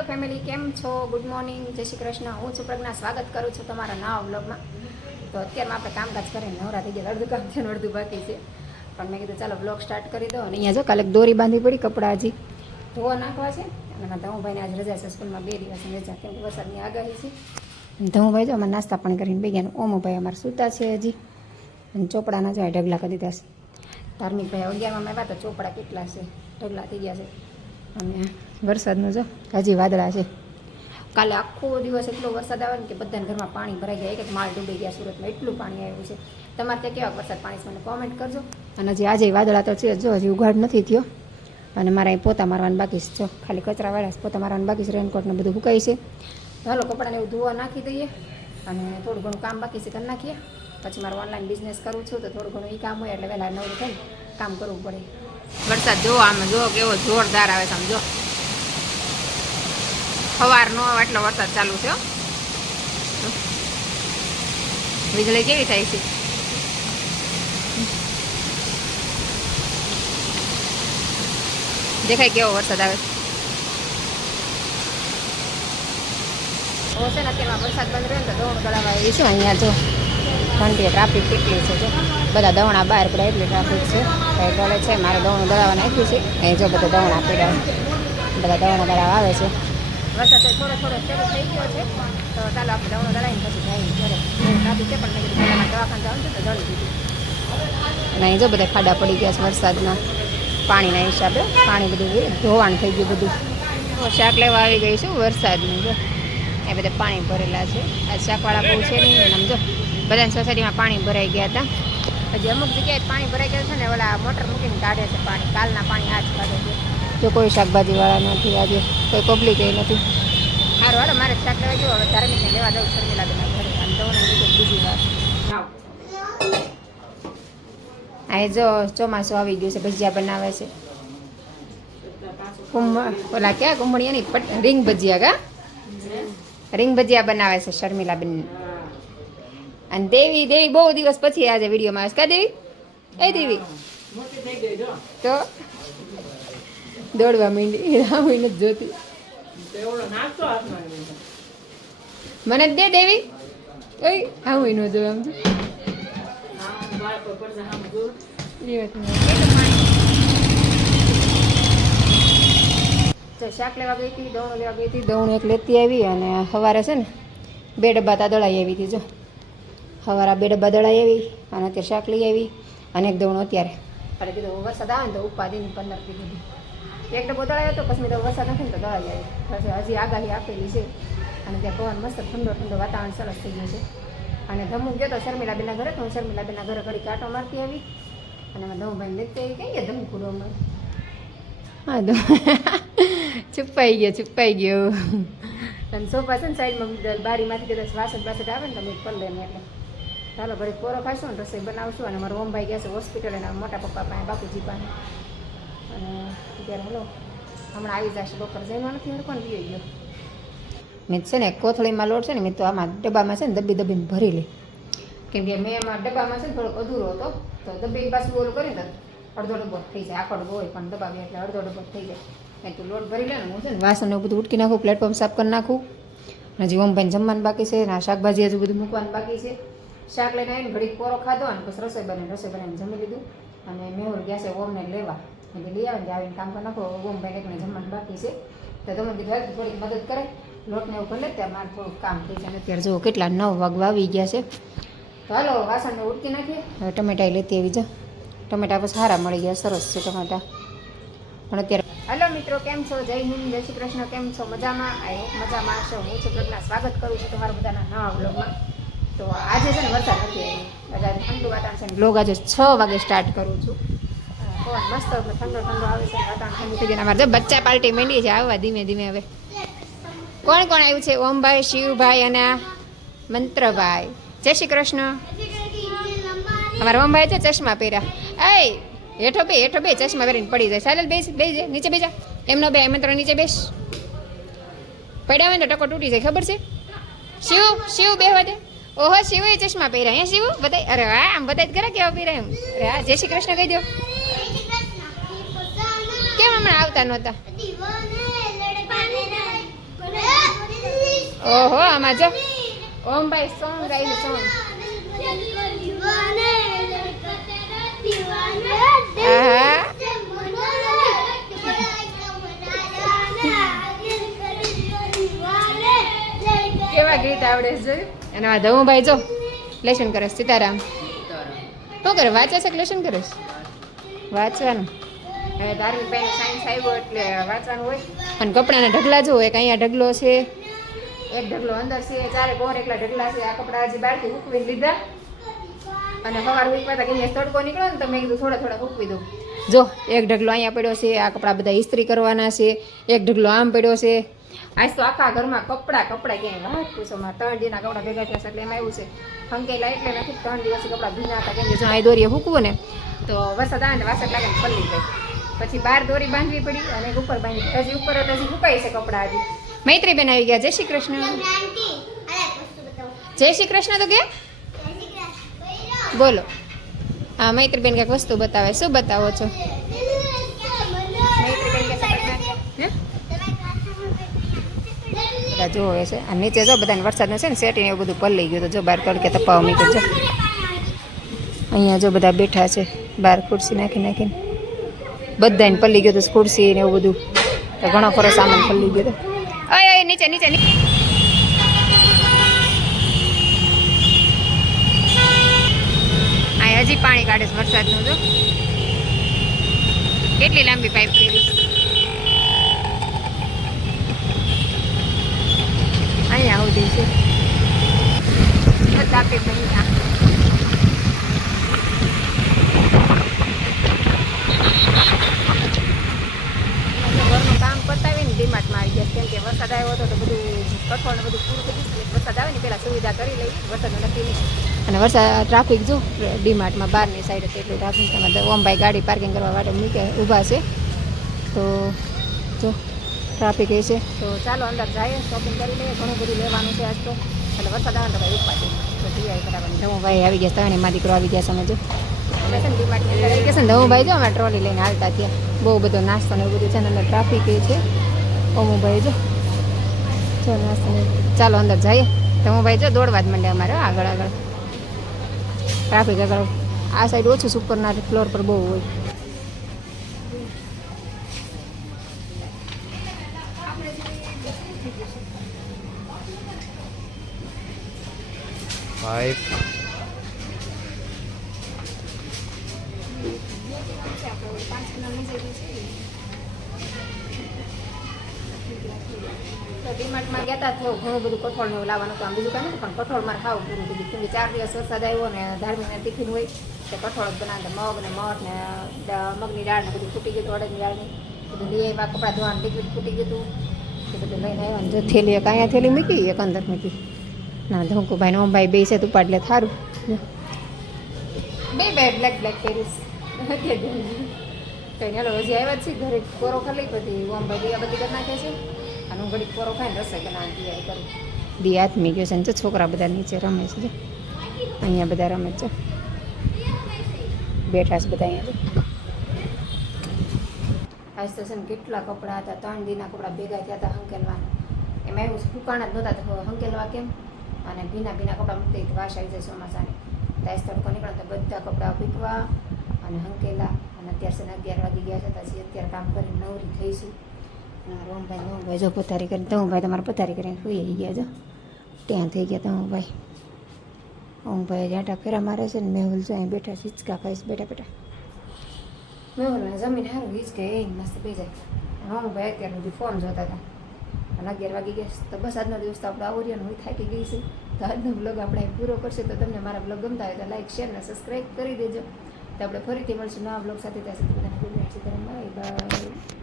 Hello family, કેમ છો? Good morning, જય શ્રી કૃષ્ણ. હું છું પ્રજ્ઞા, સ્વાગત કરું છું તમારા નવા વ્લોગમાં. તો અત્યારમાં આપણે કામકાજ કરીને નવરા થઈ ગયા. અડધું કામ છે ને અડધું બાકી છે, પણ મેં કીધું ચાલો બ્લોગ સ્ટાર્ટ કરી દો. અને અહીંયા જો કાલે દોરી બાંધી પડી, કપડાં હજી ધોવા નાખવા છે. અને મારા ધમુભાઈને આજ રજા છે, સ્કૂલમાં 2 દિવસની રજા, કેમ કે વરસાદની આગાહી છે. અને ધમુભાઈ જો અમારે નાસ્તા પણ કરીને બે ગયા. ઓમુભાઈ અમારે સૂતા છે હજી, અને ચોપડાના જો ઢગલા કરી દીધા છે. ધાર્મિકભાઈ 11માં આવ્યા તો ચોપડા કેટલા છે, ઢગલા થઈ ગયા છે. અને વરસાદનું જો હજી વાદળા છે. કાલે આખો દિવસ એટલો વરસાદ આવે ને કે બધાના ઘરમાં પાણી ભરાઈ ગયા. એક માળ ડૂબી ગયા સુરતમાં, એટલું પાણી આવ્યું છે. તમારે ત્યાં કેવા વરસાદ પાણી છે મને કોમેન્ટ કરજો. અને હજી આજે વાદળા તો છે જો, હજી ઉઘાડ નથી થયો. અને મારા અહીં પોતા મારવાનું બાકી છે, જો ખાલી કચરા વાળા પોતા મારવાનું બાકી છે. રેનકોટને બધું સુકાય છે. તો હાલો કપડાને એવું ધોવા નાખી દઈએ, અને થોડું ઘણું કામ બાકી છે કરી નાખીએ. પછી મારે ઓનલાઈન બિઝનેસ કરવું છું, તો થોડું ઘણું એ કામ હોય એટલે વહેલા નવરું થઈને કામ કરવું પડે. વરસાદ જો આમ જો કેવો જોરદાર આવે છે, આમ જો સવારનો આટલો વરસાદ ચાલુ છે. વીજળી કેવી થાય છે. દેખાય કેવો વરસાદ આવે છે ને. અત્યારમાં વરસાદ બંધ રહ્યો ને તો દોણ ગળાવા એવી છે. અહીંયા જો ઘંટી ટ્રાફિક કેટલી છે, જો બધા દવણા બહાર પડે એટલી ટ્રાફિક છે. એ ગળે છે, મારે દવણું ગળાવા નાખ્યું છે. અહીં જો બધા દવણા પડ્યા, બધા દવણા ગળાવા આવે છે. વરસાદ થોડો થોડો શરૂ થઈ ગયો છે, તો ચાલો આપણે દવણો દળાવીને પછી જઈએ ઘરે. ટ્રાફિક છે પણ મેં કીધું દવાખાને જવાનું છે તો દળી દીધું. અને અહીં જો બધા ખાડા પડી ગયા છે વરસાદના પાણીના હિસાબે. પાણી બધું ધોવાણ થઈ ગયું બધું. શાક લેવા આવી ગઈ છું વરસાદનું, જો એ બધા પાણી ભરેલા છે. આ શાકવાળા બહુ છે નહીં. અને આમ જો બધાની સોસાયટીમાં પાણી ભરાઈ ગયા હતા. હજી અમુક જગ્યાએ પાણી ભરાઈ ગયા છે ને, ઓલા મોટર મૂકીને કાઢે છે પાણી. કાલના પાણી આજ કાઢે છે. જો કોઈ શાકભાજીવાળા નથી આજે, કોઈ પબ્લિક એ નથી. સારું હાલો મારે શાક લેવા જવું. હવે ધાર્મિકને લેવા જવું શર્મિલાબેનના ઘરે. અને દઉં બીજી વાર આ જો ચોમાસું આવી ગયું છે, ભજીયા બનાવે છે. ઓલા ક્યાં કુંભળિયાની રીંગ ભજીયા કા રીંગ ભજીયા બનાવે છે શર્મિલાબેન. અને દેવી બહુ દિવસ પછી આજે વિડીયોમાં આવે છે. કા દેવી? એ દેવી તો દોડવા માંડી, રામુઈ નથી જોતી. મને દે દેવી. ઓય રામુઈ નો જો આમ તો શાક લેવા ગઈ હતી, દવણું લેવા ગઈ હતી. દવણું એક લેતી આવી. અને સવારે છે ને 2 ડબ્બા તા દળાઈ આવી હતી. જો સવારે 2 ડબ્બા દળાઈ આવી, અને અત્યારે શાક લઈ આવી, અને એક દવણું અત્યારે. એટલે કીધું વરસાદ આવે ને તો ઉપાદીને 15 કીધું. એક ડબ્બો દળાયો હતો, પછી તો વરસાદ નથી ને તો દળાઈ આવી. પછી હજી આગાહી આપેલી છે. અને ત્યાં પવન મસ્ત ઠંડો ઠંડો વાતાવરણ સરસ થઈ ગયું છે. અને ધમુ ગયો તો શર્મિલાબેનના ઘરે, તો હું શર્મિલાબેનના ઘરે ઘડી કાંટો મારતી આવી. અને મેં ધમુભાઈ લેતી આવી. કહીએ ધમુ કુડોમાં હા છુપાઈ ગયો. અને સોફા છે ને સાઈડમાં બારીમાંથી કદાચ વાસણ આવે ને તમે પલ્લે ને એટલે ચાલો ઘડી પોરો ખાઈશું ને રસોઈ બનાવશું. અને મારા ઓમભાઈ ગયા છે હોસ્પિટલ, એના મોટા પપ્પા પાસે બાપુજી પાસે. અને ત્યારે હલો હમણાં આવી જશે. બપોર જઈમાં નથી હડકો ને પી ગયો. મેં છે ને કોથળીમાં લોટ છે ને, મેં તો આમાં ડબ્બામાં છે ને દબીને ભરી લે. કેમ કે મેં એમાં ડબ્બામાં છે ને થોડોક અધૂરો હતો, તો દબીને પાછું ઓલું કરીને તો અડધો ડબ્બો થઈ જાય. આખો ડબ્બો હોય પણ દબાવીએ એટલે અડધો ડબ્બો થઈ જાય. મેં તું લોટ ભરી લે ને, હું છે ને વાસણ એવું બધું ઉટકી નાખું, પ્લેટફોર્મ સાફ કરી નાખું. હજી ઓમભાઈને જમવાનું બાકી છે, ને શાકભાજી હજુ બધું મૂકવાનું બાકી છે. શાક લઈને આવીને ઘડીક પોરો ખાધો, અને પછી રસોઈ બનાવીને જમી લીધું. અને મેહુલ ગયા છે ઓમને લેવા, એટલે લઈ આવે ને આવીને કામ કરી નાખો. ઓમભાઈ કંઈક જમવાનું બાકી છે, તો તમે કીધું થોડીક મદદ કરે, લોટને એવું ભલે ત્યાં મારે થોડુંક કામ થઈ જાય. અત્યારે જુઓ કેટલા 9 વાગવા આવી ગયા છે. તો હાલો વાસણને ઉટકી નાખીએ. હવે ટમેટા લેતી આવી જા. ટમેટા પછી સારા મળી ગયા, સરસ છે ટમેટા. પણ અત્યારે હલો મિત્રો, કેમ છો? જય હિન્દ, જય શ્રી કૃષ્ણ. કેમ છો? મજામાં? મજામાં છો? હું છું પ્રજ્ઞા, સ્વાગત કરું છું તમારા બધાના નવા વ્લોગમાં. તો આજે છે ને વરસાદ નથી, બધા ઠંડુ વાતાવરણ છે ને. બ્લોગ આજે 6 વાગે સ્ટાર્ટ કરું છું. પવન મસ્ત ઠંડો આવે છે, વાતાવરણ ઠંડુ થઈ જાય. અમારે બચ્ચા પાર્ટી માંડી છે આવવા ધીમે ધીમે. હવે કોણ આવ્યું છે? ઓમભાઈ, શિવભાઈ અને મંત્રભાઈ. જય શ્રી કૃષ્ણ. અમારા ઓમભાઈ છે ચશ્મા પહેર્યા. હેઠો બે ચશ્મા પહેરીને પડી જાય. ચાલે બેસ જાય, નીચે બેજા. એમનો બે મંત્ર નીચે બેસ. પડ્યા હોય ને તો ટકો તૂટી જાય, ખબર છે? શિવ બેહવા દે. ઓહો શિવ એ ચશ્મા પહેર્યા. હે શિવ બતાય. અરે હા આમ બતાય કરે કેવા પહેર્યા એમ. અરે હા જય શ્રી કૃષ્ણ કહી દો. કેમ હમણાં આવતા નહોતા? ઓહો આમાં જો ઓમભાઈ સોંગ ગાય છે સોંગ. આહા કેવા ગીત આવડે છે જોયું. અને આ ધમુભાઈ જો લેશન કરે છે સીતારામ. શું કરે વાંચે છે કે લેશન કરે છે? વાંચવાનું. હવે ધાર્મિક ભાઈને સાયન્સ આવ્યો એટલે વાંચવાનું હોય. અને કપડાના ઢગલા જો એક અહીંયા ઢગલો છે, એક ઢગલો અંદર છે, ચારે કોર એકલા ઢગલા છે. આ કપડા હજી બહારથી સૂકવીને લીધા અને સવાર ઉઠવા હતા કે તડકો નીકળ્યો ને તો મેં કીધું થોડા થોડા સૂકવી દઉં. જો એક ઢગલો અહીંયા પડ્યો છે, આ કપડા બધા ઇસ્ત્રી કરવાના છે. એક ઢગલો આમ પડ્યો છે. આજ તો આખા ઘરમાં કપડા ક્યાંય વાત પૂછો. 3 દિવસના કપડા ભેગા થયા છે એટલે એમાં એવું છે હંકેલા એટલે નથી. 3 દિવસ કપડા ભીના હતા કેમ કે જો આ દોરીએ મૂકવું ને તો વરસાદ આવે ને વાસણ લાગે ને પલ્લી જાય. પછી બહાર દોરી બાંધવી પડી અને ઉપર બાંધી. હજી ઉપર હજી સુકાય છે કપડા. હજી મૈત્રીબેન આવી ગયા. જય શ્રી કૃષ્ણ. જય શ્રી કૃષ્ણ તો કે બોલો. હા મૈત્રીબેન કંઈક વસ્તુ બતાવે. શું બતાવો છો મૈત્રીબેન? કે જોવે છે અને નીચે જો બધાને વરસાદનું છે ને સેટિંગ એવું બધું પલળી ગયું. તો જો બહાર તડકે તપાવવા મૂક્યું છે. અહીંયા જો બધા બેઠા છે બહાર ખુરશી નાખીને બધાને પલળી ગયું હતું ખુરશી ને એવું બધું. તો ઘણો ખરો સામાન પલળી ગયો હતો. અય નીચે આ હજી પાણી કાઢે છે વરસાદનું. જો કેટલી લાંબી પાઇપ કરી અહીંયા સુધી છે. ઘરનું કામ પતાવીને ડીમાર્ટમાં આવી ગયા કેમ કે વરસાદ આવ્યો હતો તો બધું કઠોળને બધું પૂરું થઈ ગયું. વરસાદ આવે ને પહેલાં સુવિધા કરી લઈ. વરસાદનું નક્કી નહીં. અને વરસાદ ટ્રાફિક જો ડીમાર્ટમાં બહારની સાઈડે એટલું ટ્રાફિક. તમે ઓમભાઈ ગાડી પાર્કિંગ કરવા માટે મૂકે ઊભા છે. તો જો ટ્રાફિક એ છે. તો ચાલો અંદર જઈએ, શોપિંગ કરી લઈએ. ઘણું બધું લેવાનું છે આજ તો. એટલે વરસાદ આવે તો ભાઈ ઉપાડી તો દિવાળી કરાવવાની. ધમુભાઈ આવી ગયા. ત્રણે માં દીકરો આવી ગયા સમજો. અમે છે ને ડીમાર્ટની અંદર આવી ગયા છે ને ધમુભાઈ જો અમે ટ્રોલી લઈને હાલતા ત્યાં. બહુ બધો નાસ્તો ને એવું બધું છે ને અંદર ટ્રાફિક એ છે. અમુભાઈ જો નાસ્તો ને. ચાલો અંદર જઈએ. ધમુભાઈ જો દોડવા જ માંડે અમારે આગળ ટ્રાફિક આગળ. આ સાઈડ ઓછું સુપરના ફ્લોર પર બહુ હોય. Five. ડીમાર્ટમાં ગયા હતા તો ઘણું બધું કઠોળ ને એવું લાવવાનું હતું. આમ બીજું કાંઈ નથી પણ કઠોળ મારે ખાવું પૂરું થઈ ગયું. કેમ કે 4 દિવસ વરસાદ આવ્યો ને ધાર્મિકને ટિફિન હોય તો કઠોળ જ બનાવતા. મગ ને મઠ ને મગની દાળ ને બધું ફૂટી ગયું હતું. અડદની દાળની બધું લઈ આવ્યા. કપડાં ધોવાનું લિક્વિડ ફૂટી ગયું હતું એ બધું લઈને આવ્યા. ને જો થેલી એક અહીંયા થેલી મૂકી એક અંદર મૂકી. ના ધંકુભાઈ ને ઓમભાઈ બે છે તું પાડલે થારું. બે બ્લેક પહેરીશ કંઈ હેલો હજી આવ્યા જ છે ઘરે. કોરો ખાલી પછી ઓમભાઈ દિયા બધી કરી નાખે છે અને હું ઘડીક કોરો ખાઈને રસોઈ બનાવવાની તૈયારી કરું. દી હાથમી ગયો છે ને જો છોકરા બધા નીચે રમે છે. જો અહીંયા બધા રમે છે. બેઠા છે બધા અહીંયા. આજ તો છે ને કેટલા કપડાં હતા. 3 દીના કપડાં ભેગા થયા હતા હંકેલવાના. એમાં એવું ફૂકાણા જ નહોતા તો હંકેલવા કેમ. અને ભીના કપડાં મૂકતી વાસ આવી જાય ચોમાસાની. તાજ તડકો નીકળે તો બધા કપડાં પીકવા અને હંકેલા. અને અત્યારે છે ને 11 વાગી ગયા છે. પછી અત્યારે કામ કરીને નવરી થઈશું. રોમભાઈ જો પથારી કરીને ધમુભાઈ તમારે પથારી કરીને સુઈ ગયા. જો ત્યાં થઈ ગયા ધમુભાઈ. ઓમભાઈ જાટા ફેરા મારે છે ને. મેહુલ જો અહીં બેઠા હિંચકા ખાઈશ બેઠા. મેહુલને જમીન સારું હિંચકે એ મસ્ત પી જાય. રોમભાઈ અત્યાર સુધી ફોન જોતા હતા અને 11 વાગી ગયા. તો બસ આજનો દિવસ તો આપણે આવો રહ્યો ને હું થાકી ગઈ છું. તો આજનો બ્લોગ આપણે પૂરો કરશે. તો તમને મારા બ્લોગ ગમતા હોય તો લાઈક શેર ને સબસ્ક્રાઈબ કરી દેજો. તો આપણે ફરીથી મળશું નવા બ્લોગ સાથે. ત્યાં સુધી બધાને ગુડ નાઇટ. Bye bye.